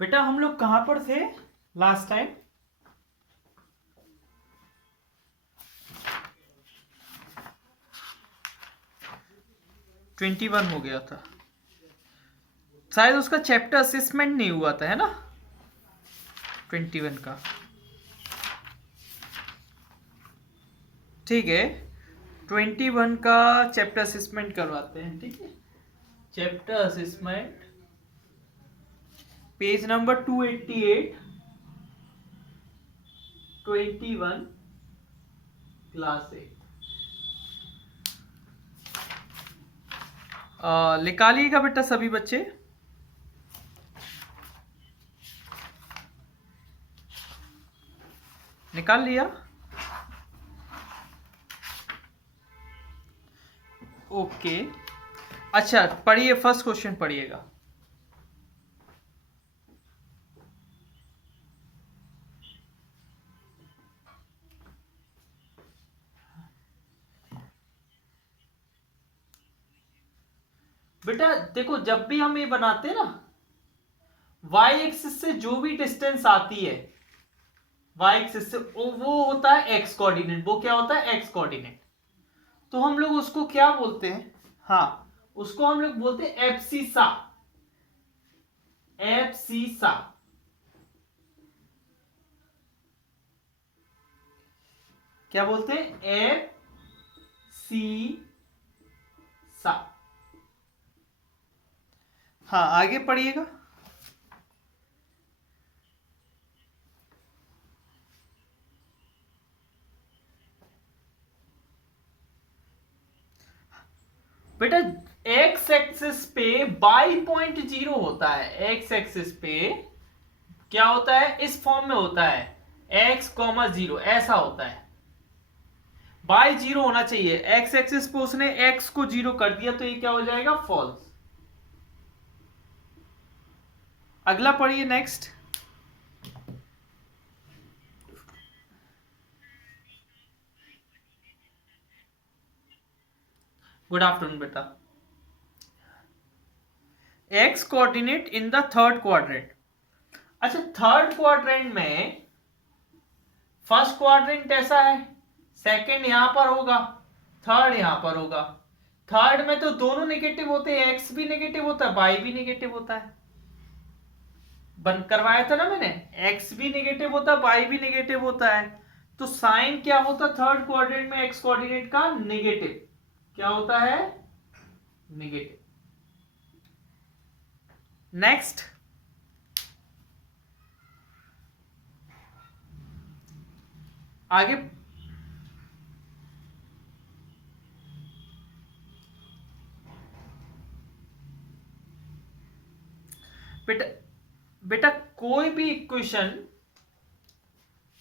बेटा हम लोग कहां पर थे लास्ट टाइम? ट्वेंटी वन हो गया था शायद, उसका चैप्टर असेसमेंट नहीं हुआ था, है ना? 21 का, ठीक है। 21 का चैप्टर असेसमेंट करवाते हैं, ठीक है। Chapter assessment page number 288, 21 class 8। निकालिएगा बेटा सभी बच्चे। निकाल लिया? ओके, अच्छा पढ़िए, फर्स्ट क्वेश्चन पढ़िएगा। बेटा देखो, जब भी हम ये बनाते हैं ना, वाई एक्सिस से जो भी डिस्टेंस आती है, वाई एक्सिस से वो होता है एक्स कोऑर्डिनेट। वो क्या होता है? X coordinate. तो हम लोग उसको क्या बोलते हैं? हाँ, उसको हम लोग बोलते हैं एब्सिसा। एब्सिसा क्या बोलते हैं? एब्सिसा। हाँ, आगे पढ़िएगा। बेटा एक्स एक्सिस पे बाई पॉइंट जीरो होता है। एक्स एक्सिस पे क्या होता है? इस फॉर्म में होता है, एक्स कॉमा जीरो, ऐसा होता है। बाई जीरो होना चाहिए। एक्स एक्सिस पे उसने एक्स को जीरो कर दिया तो ये क्या हो जाएगा? फॉल्स। अगला पढ़िए, नेक्स्ट। गुड आफ्टरनून बेटा। X coordinate in the third quadrant. अच्छा, थर्ड क्वाड्रेंट में फर्स्ट क्वाड्रेंट ऐसा है, सेकंड यहां पर होगा, थर्ड यहां पर होगा। थर्ड में तो दोनों नेगेटिव होते हैं, एक्स भी नेगेटिव होता है, वाई भी नेगेटिव होता है। बंद करवाया था ना मैंने, एक्स भी नेगेटिव होता है, वाई भी नेगेटिव होता है। तो साइन क्या होता है थर्ड क्वाड्रेंट में एक्स कोऑर्डिनेट का? नेगेटिव। क्या होता है? नेगेटिव। नेक्स्ट, आगे। बेटा बेटा कोई भी इक्वेशन,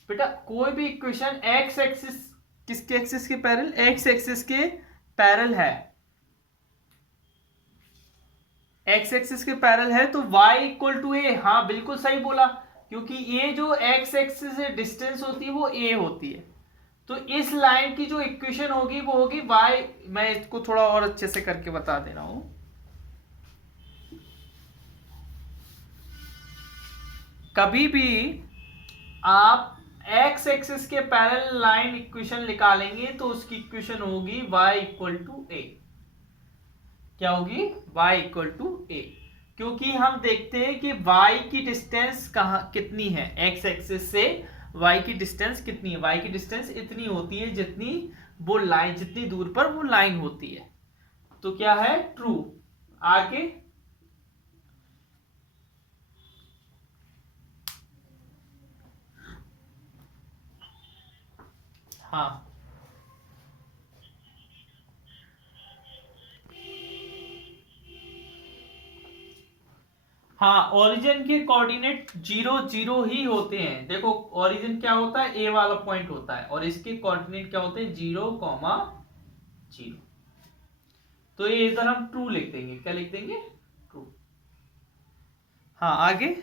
बेटा कोई भी इक्वेशन एक्स एक्सिस, किसके एक्सिस के पैरेलल? एक्स एक्सिस के पैरेलल है। एक्स एक्सिस के पैरेलल है तो y इक्वल टू ए। हाँ बिल्कुल सही बोला, क्योंकि ये जो एक्स एक्सिस से डिस्टेंस होती है वो a होती है। तो इस लाइन की जो इक्वेशन होगी वो होगी y। मैं इसको थोड़ा और अच्छे से करके बता दे रहा हूं। कभी भी आप एक्स एक्सिस के पैरेलल लाइन इक्वेशन निकालेंगे तो उसकी इक्वेशन होगी y इक्वल टू ए। क्या होगी? y इक्वल टू ए। क्योंकि हम देखते हैं कि y की डिस्टेंस कहां कितनी है, x एक्सिस से y की डिस्टेंस कितनी है? y की डिस्टेंस इतनी होती है जितनी वो लाइन, जितनी दूर पर वो लाइन होती है। तो क्या है? ट्रू। आगे, हाँ हाँ, ओरिजिन के कोऑर्डिनेट जीरो जीरो ही होते हैं। देखो ओरिजिन क्या होता है? ए वाला पॉइंट होता है, और इसके कोऑर्डिनेट क्या होते हैं? Zero comma zero. तो ये इधर हम ट्रू लिख देंगे। क्या लिख देंगे? ट्रू। हाँ, आगे।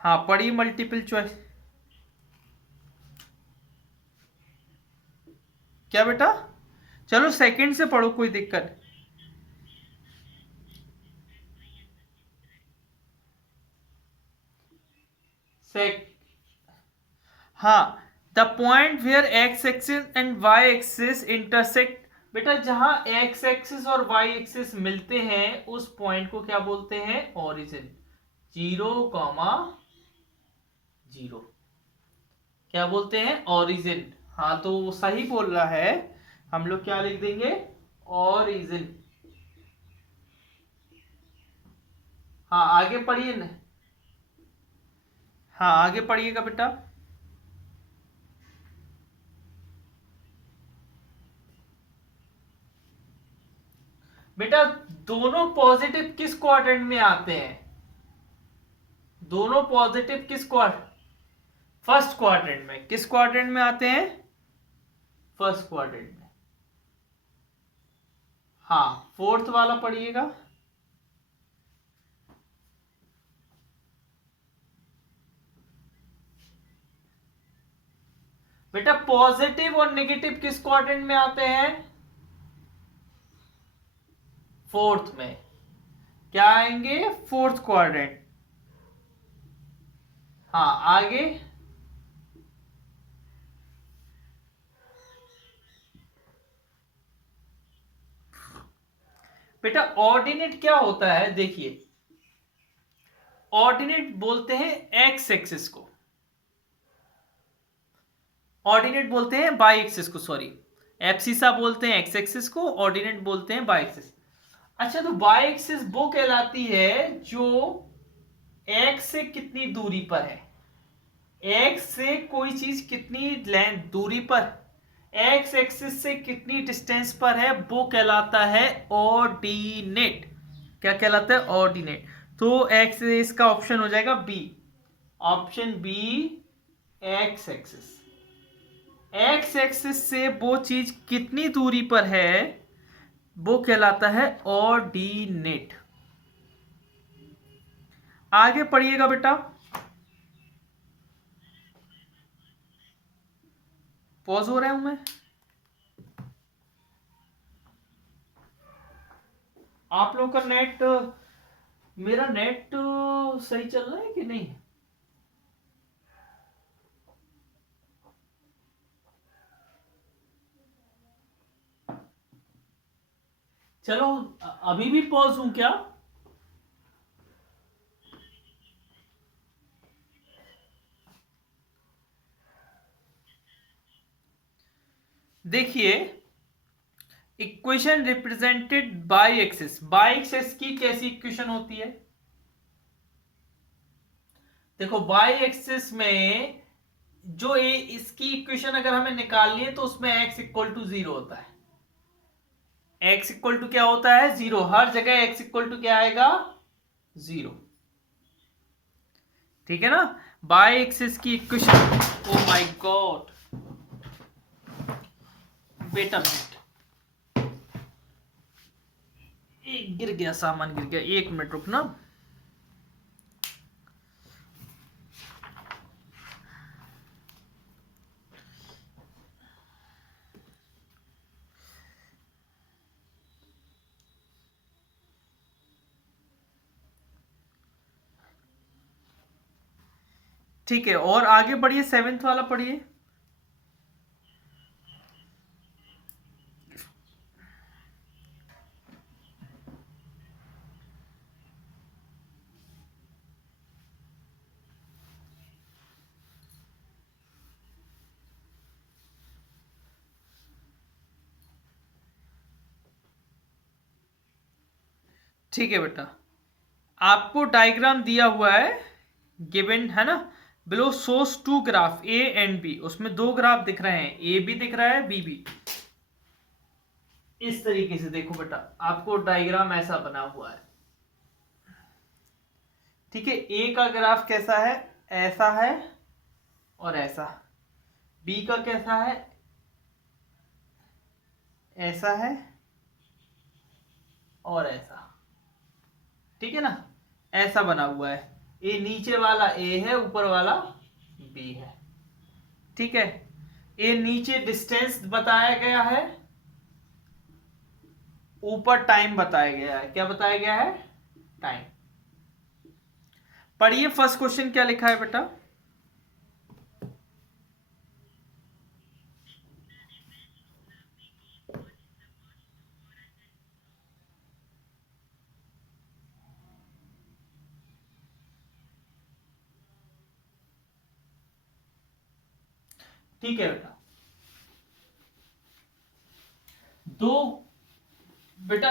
हाँ पढ़िए, मल्टीपल चॉइस। क्या बेटा? चलो सेकंड से पढ़ो, कोई दिक्कत। सेक हाँ, the point where X axis and Y axis intersect. बेटा जहां एक्स एक्सिस और वाई एक्सिस मिलते हैं उस पॉइंट को क्या बोलते हैं? ओरिजिन। 0,0 क्या बोलते हैं? ओरिजिन। हाँ तो वो सही बोल रहा है, हम लोग क्या लिख देंगे? ओरिजिन। हाँ आगे पढ़िए ना। हाँ आगे पढ़िएगा बेटा। बेटा दोनों पॉजिटिव किस क्वाड्रेंट में आते हैं? दोनों पॉजिटिव किस क्वाड्रेंट? फर्स्ट क्वाड्रेंट में। किस क्वाड्रेंट में आते हैं? फर्स्ट क्वाड्रेंट में। हाँ फोर्थ वाला पढ़िएगा। बेटा पॉजिटिव और नेगेटिव किस क्वाड्रेंट में आते हैं? फोर्थ में। क्या आएंगे? Fourth quadrant. हाँ आगे। बेटा ऑर्डिनेट क्या होता है? देखिए ऑर्डिनेट बोलते हैं एक्स एक्सिस को, ऑर्डिनेट बोलते हैं बाई एक्सिस को, सॉरी एब्सिसा बोलते हैं एक्स एक्सिस को, ऑर्डिनेट बोलते हैं बाई एक्सिस। अच्छा तो बाई एक्सिस वो कहलाती है जो एक्स से कितनी दूरी पर है? एक्स से कोई चीज कितनी लेंथ दूरी पर, एक्स एक्सिस से कितनी डिस्टेंस पर है, वो कहलाता है ऑर्डिनेट। क्या कहलाता है? ऑर्डिनेट। तो एक्स इसका ऑप्शन हो जाएगा B, option B X axis. X axis से वो चीज कितनी दूरी पर है वो कहलाता है ऑर्डिनेट। आगे पढ़िएगा बेटा। पॉज हो रहा हूं मैं। आप लोगों का नेट, मेरा नेट सही चल रहा है कि नहीं? चलो अभी भी पॉज हूं क्या? देखिए equation represented by axis, by axis की कैसी इक्वेशन होती है? देखो बाय एक्सिस में जो इसकी इक्वेशन अगर हमें निकालनी है तो उसमें x इक्वल टू 0 होता है। x इक्वल टू क्या होता है? 0। हर जगह x इक्वल टू क्या आएगा? 0। ठीक है ना? बाय एक्सिस की इक्वेशन, ओ माय गॉड बेटा मिनट, एक गिर गया, सामान गिर गया, 1 मिनट रुकना। ठीक है और आगे बढ़िए, 7th वाला पढ़िए। ठीक है बेटा, आपको डायग्राम दिया हुआ है, गिवन है ना, below source 2 graph A and B, उसमें 2 ग्राफ दिख रहे हैं, ए भी दिख रहा है बी भी। इस तरीके से देखो बेटा, आपको डायग्राम ऐसा बना हुआ है। ठीक है, ए का ग्राफ कैसा है? ऐसा है और ऐसा। बी का कैसा है? ऐसा है और ऐसा। ठीक है ना? ऐसा बना हुआ है। ए नीचे वाला ए है, ऊपर वाला बी है। ठीक है, ए नीचे डिस्टेंस बताया गया है ऊपर टाइम बताया गया है। क्या बताया गया है? टाइम। पढ़िए फर्स्ट क्वेश्चन क्या लिखा है बेटा। ठीक है बेटा। दो बेटा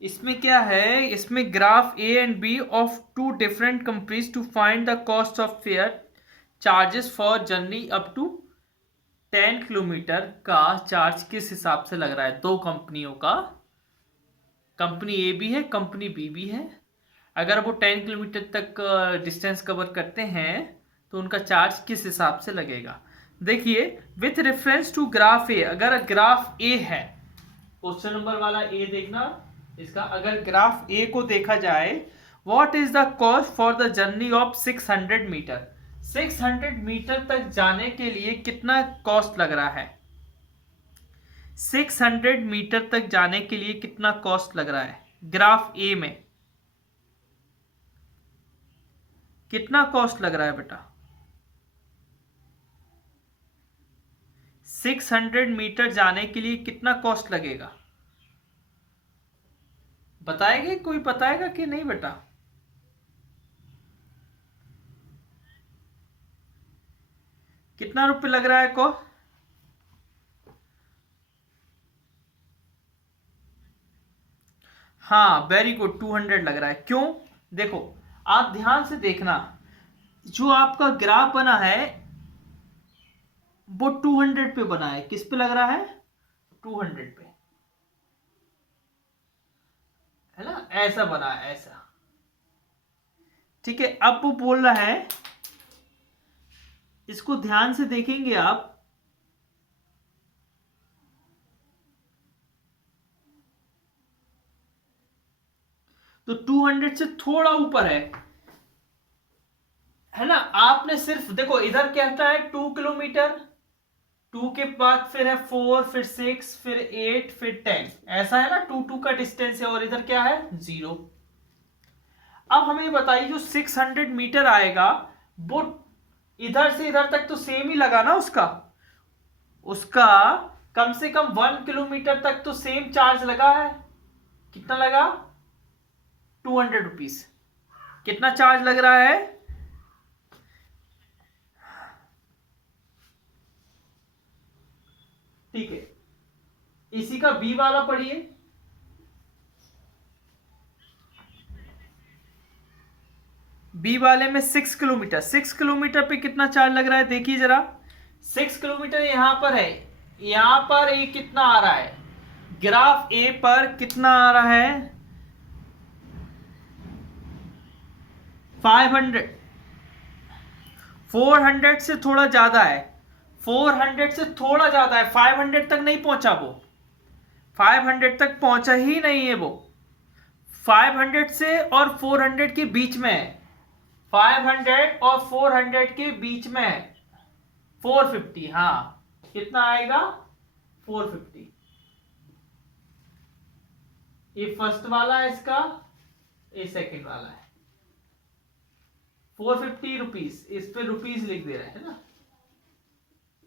इसमें क्या है, इसमें graph A and B of two different companies to find the cost of fare charges for journey up to 10 kilometre का चार्ज किस हिसाब से लग रहा है। दो कंपनियों का, कंपनी ए भी है, कंपनी बी भी है। अगर वो 10 किलोमीटर तक डिस्टेंस कवर करते हैं तो उनका चार्ज किस हिसाब से लगेगा। देखिए with reference to graph A, अगर ग्राफ ए है, क्वेश्चन नंबर वाला ए देखना इसका, अगर ग्राफ ए को देखा जाए, what is the cost for the journey of 600 metre. 600 metre तक जाने के लिए कितना कॉस्ट लग रहा है। 600 मीटर तक जाने के लिए कितना कॉस्ट लग रहा है ग्राफ ए में, कितना कॉस्ट लग रहा है बेटा। 600 मीटर जाने के लिए कितना कॉस्ट लगेगा, बताएगा कोई, बताएगा कि नहीं बेटा। कितना रुपए लग रहा है को। हाँ वेरी गुड, 200 लग रहा है। क्यों? देखो आप ध्यान से देखना, जो आपका ग्राफ बना है वो 200 पे बना है। किस पे लग रहा है? 200 पे, है ना, ऐसा बना है ऐसा। ठीक है, अब वो बोल रहा है, इसको ध्यान से देखेंगे आप, तो 200 से थोड़ा ऊपर है ना। आपने सिर्फ देखो इधर क्या होता है, 2 किलोमीटर, 2 के बाद फिर है 4, फिर 6, फिर 8, फिर 10, ऐसा है ना, 2 का डिस्टेंस है, और इधर क्या है 0। अब हमें बताइए जो 600 मीटर आएगा वो इधर से इधर तक तो सेम ही लगा ना उसका, उसका कम से कम 1 किलोमीटर तक तो सेम चार्ज लगा है। कितना लगा? 200 रुपीज। कितना चार्ज लग रहा है? ठीक है, इसी का बी वाला पढ़िए। बी वाले में 6 किलोमीटर, 6 किलोमीटर पे कितना चार्ज लग रहा है देखिए जरा। 6 किलोमीटर यहां पर है, यहां पर ये कितना आ रहा है, ग्राफ ए पर कितना आ रहा है, 500। 400 से थोड़ा ज्यादा है, 400 से थोड़ा ज्यादा है, 500 तक नहीं पहुंचा वो, 500 तक पहुंचा ही नहीं है वो, 500 से और 400 के बीच में है, 500 और 400 के बीच में है, 450। हाँ कितना आएगा? 450। ये फर्स्ट वाला है इसका, ये सेकंड वाला है। 450 रुपीज, इस पे रुपीज लिख दे रहे हैं ना,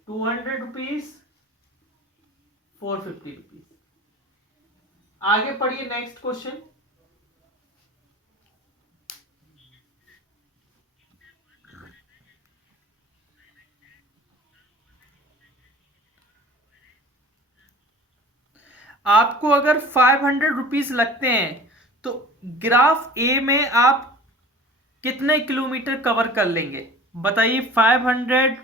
200 रुपीज, 450 रुपीज। आगे पढ़िए नेक्स्ट क्वेश्चन। आपको अगर 500 रुपीज लगते हैं तो ग्राफ ए में आप कितने किलोमीटर कवर कर लेंगे बताइए। 500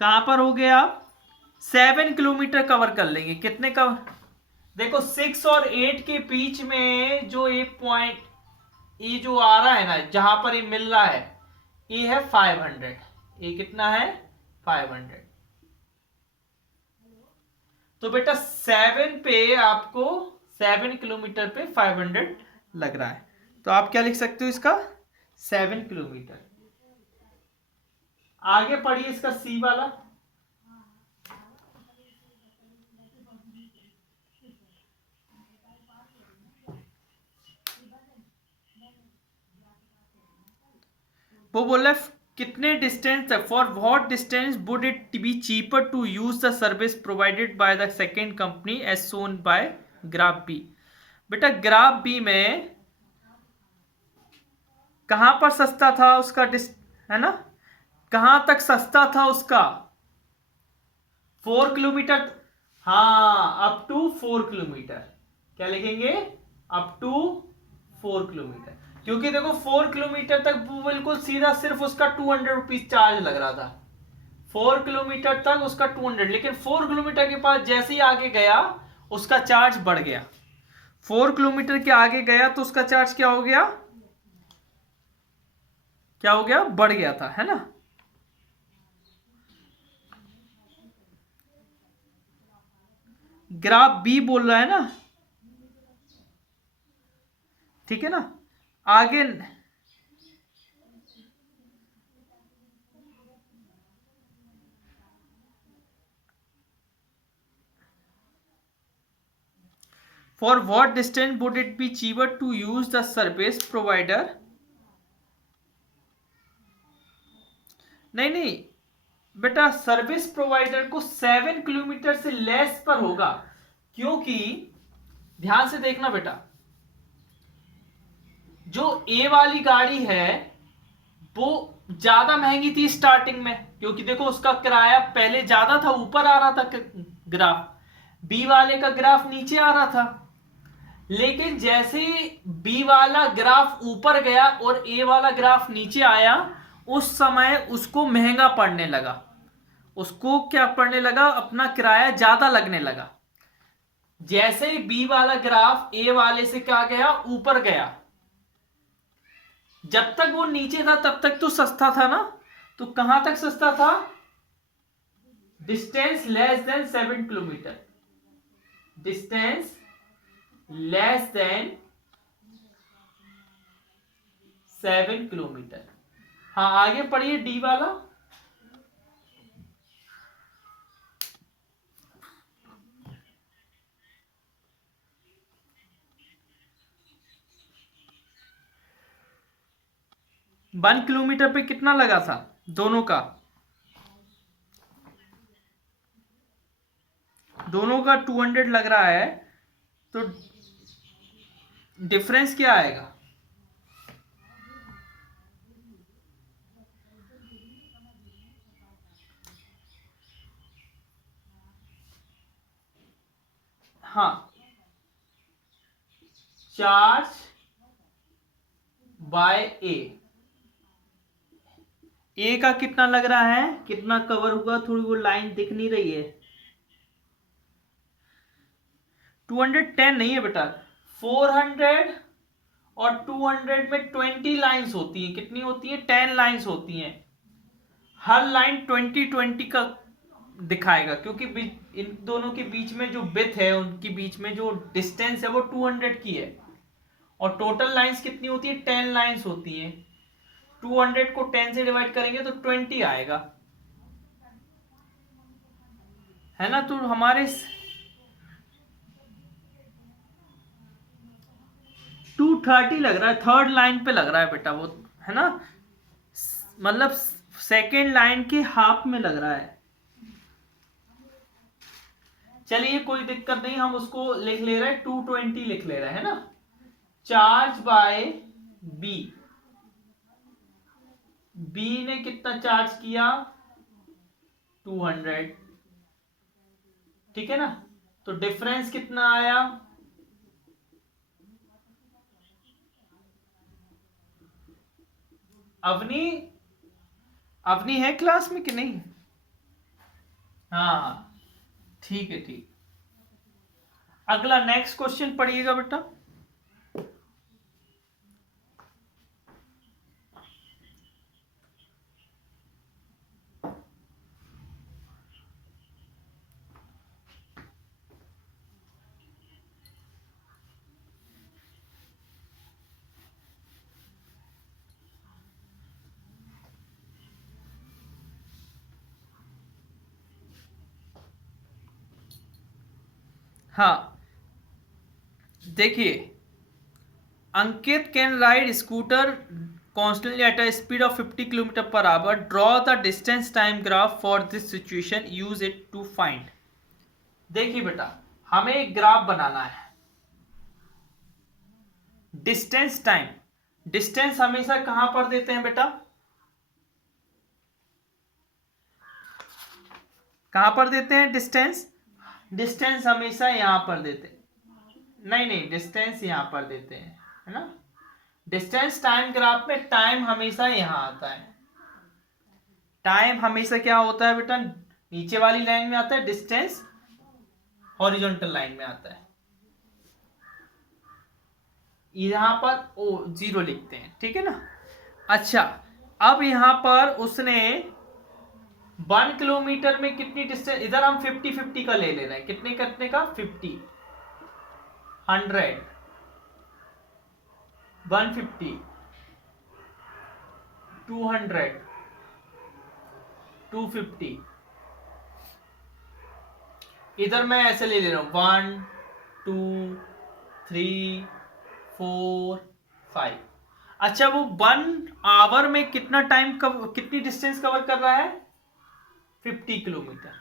कहां पर हो गए आप, 7 किलोमीटर कवर कर लेंगे। कितने का? देखो 6 और 8 के बीच में जो ये पॉइंट, ये जो आ रहा है ना, जहां पर ये मिल रहा है, ये है 500। ये कितना है? 500। तो बेटा 7 पे आपको, 7 किलोमीटर पे 500 लग रहा है, तो आप क्या लिख सकते हो इसका, 7 किलोमीटर। आगे पढ़िए इसका सी वाला। वो बोल रहा है कितने डिस्टेंस तक, for what distance would it be cheaper to use the service provided by the second company as shown by graph B. बेटा ग्राफ बी में कहां पर सस्ता था उसका है ना, कहां तक सस्ता था उसका, 4 किलोमीटर। हाँ अप टू 4 किलोमीटर, क्या लिखेंगे, अप टू 4 किलोमीटर, क्योंकि देखो 4 किलोमीटर तक बिल्कुल सीधा सिर्फ उसका 200 रुपीज चार्ज लग रहा था, 4 किलोमीटर तक उसका 200, लेकिन 4 किलोमीटर के पास जैसे ही आगे गया उसका चार्ज बढ़ गया, 4 किलोमीटर के आगे गया तो उसका चार्ज क्या हो गया, क्या हो गया, बढ़ गया था, है ना। ग्राफ बी बोल रहा है ना, ठीक है ना। आगे for what distance would it be cheaper to use the service provider, नहीं नहीं बेटा सर्विस प्रोवाइडर को 7 किलोमीटर से लेस पर होगा, क्योंकि ध्यान से देखना बेटा, जो ए वाली गाड़ी है वो ज्यादा महंगी थी स्टार्टिंग में, क्योंकि देखो उसका किराया पहले ज्यादा था, ऊपर आ रहा था ग्राफ, बी वाले का ग्राफ नीचे आ रहा था, लेकिन जैसे बी वाला ग्राफ ऊपर गया और ए वाला ग्राफ नीचे आया, उस समय उसको महंगा पड़ने लगा, उसको क्या पड़ने लगा, अपना किराया ज्यादा लगने लगा। जैसे ही बी वाला ग्राफ ए वाले से क्या गया, ऊपर गया, जब तक वो नीचे था तब तक तो सस्ता था ना, तो कहां तक सस्ता था, distance less than 7 kilometre, distance less than 7 kilometre. हाँ आगे पढ़िए डी वाला। वन किलोमीटर पे कितना लगा था दोनों का, दोनों का 200 लग रहा है, तो डिफरेंस क्या आएगा, हाँ चार्ज बाय ए का कितना लग रहा है, कितना कवर हुआ, थोड़ी वो लाइन दिख नहीं रही है, 210 नहीं है बेटा, 400 और 200 में 20 लाइंस होती है, कितनी होती है, 10 लाइंस होती हैं, हर लाइन 20-20 का दिखाएगा, क्योंकि इन दोनों के बीच में जो विड्थ है, उनके बीच में जो डिस्टेंस है वो 200 की है, और टोटल लाइंस कितनी होती है, 10 लाइंस होती हैं, 200 को 10 से डिवाइड करेंगे तो 20 आएगा, है ना। तो हमारे 230 लग रहा है, थर्ड लाइन पे लग रहा है बेटा वो, है ना, मतलब सेकेंड लाइन के हाफ में लग रहा है। चलिए कोई दिक्कत नहीं, हम उसको लिख ले रहे हैं, 220 लिख ले रहे हैं ना, चार्ज बाय बी, बी ने कितना चार्ज किया, 200, ठीक है ना, तो डिफरेंस कितना आया, अवनी, अवनी है क्लास में कि नहीं, हाँ ठीक है ठीक। अगला नेक्स्ट क्वेश्चन पढ़िएगा बेटा। हाँ देखिए, Ankit can ride scooter constantly at a speed of 50 km per hour. Draw the distance time graph for this situation. Use it to find. देखिए बेटा, हमें एक ग्राफ बनाना है. डिस्टेंस टाइम, डिस्टेंस हमेशा कहां पर देते हैं बेटा? कहां पर देते हैं डिस्टेंस? डिस्टेंस हमेशा यहां पर देते हैं. नहीं, डिस्टेंस यहां पर देते हैं, है ना. डिस्टेंस टाइम ग्राफ में टाइम हमेशा यहां आता है. टाइम हमेशा क्या होता है बेटा? नीचे वाली लाइन में आता है. डिस्टेंस हॉरिजॉन्टल लाइन में आता है. यहां पर ओ 0 लिखते हैं, ठीक है ना. अच्छा, अब यहां पर उसने 1 किलोमीटर में कितनी डिस्टेंस, इधर हम 50-50 का ले रहे हैं. कितने का? 50, 100, 150, 200, 250. इधर मैं ऐसे ले रहा हूं 1 2 3 4 5. अच्छा, वो 1 आवर में कितना टाइम कितनी डिस्टेंस कवर कर रहा है? 50 किलोमीटर.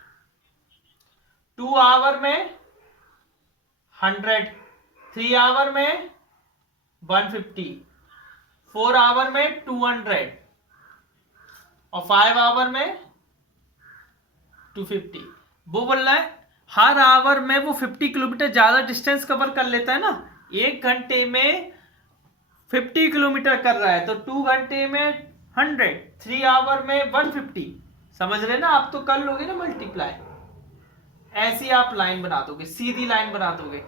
2 आवर में 100, 3 आवर में 150, 4 आवर में 200 और 5 आवर में 250. वो बोल रहा है हर आवर में वो 50 किलोमीटर ज्यादा डिस्टेंस कवर कर लेता है ना. 1 घंटे में 50 किलोमीटर कर रहा है, तो 2 घंटे में 100, 3 आवर में 150. समझ रहे ना? आप तो कर लोगे ना मल्टीप्लाई. ऐसी आप लाइन बना दोगे, सीधी लाइन बना दोगे.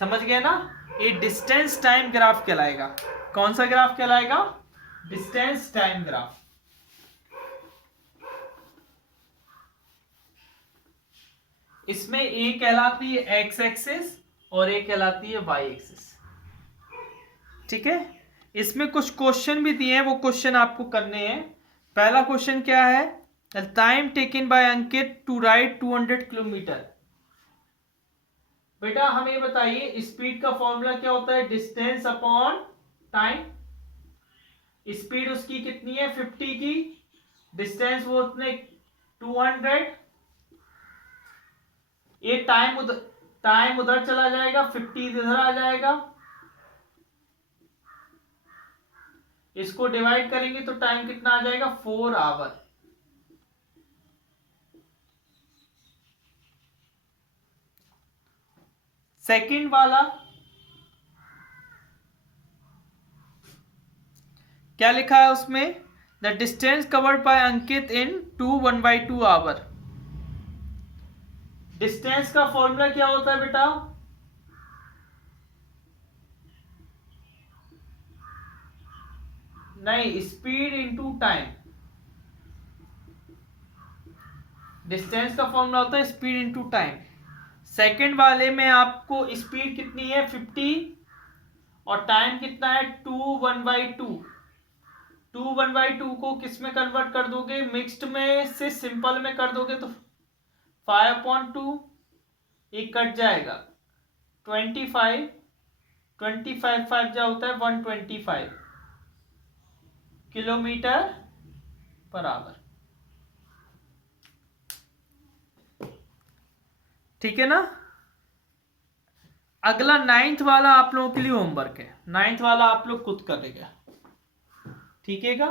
समझ गए ना? ये डिस्टेंस टाइम ग्राफ कहलाएगा. कौन सा ग्राफ कहलाएगा? Distance time graph. इसमें ए कहलाती है एक्स एक्सिस और ए कहलाती है वाई एक्सिस. ठीक है. इसमें कुछ क्वेश्चन भी दिए हैं, वो क्वेश्चन आपको करने हैं. पहला क्वेश्चन क्या है? Time taken by Ankit to ride 200 kilometre. बेटा हमें बताइए स्पीड का फॉर्मूला क्या होता है? Distance upon time. स्पीड उसकी कितनी है? 50 की. डिस्टेंस वो उतने 200. ये टाइम उधर चला जाएगा, 50 इधर आ जाएगा. इसको डिवाइड करेंगे तो टाइम कितना आ जाएगा? 4 आवर. सेकंड वाला क्या लिखा है उसमें? The distance covered by Ankit in 1/2 hour. Distance का फॉर्मूला क्या होता है बेटा? नहीं, स्पीड इनटू टाइम. डिस्टेंस का फॉर्मूला होता है स्पीड इनटू टाइम. सेकंड वाले में आपको स्पीड कितनी है? 50 और टाइम कितना है? 2/1/2. 2/1/2 को किस में कन्वर्ट कर दोगे? मिक्स्ड में से सिंपल में कर दोगे तो 5/2. ये कट जाएगा. 25 5 जा होता है 125 किलोमीटर पर आवर. ठीक है ना? अगला 9th वाला आप लोगों के लिए होमवर्क है. 9th वाला आप लोग खुद करेगा. ठीक है का?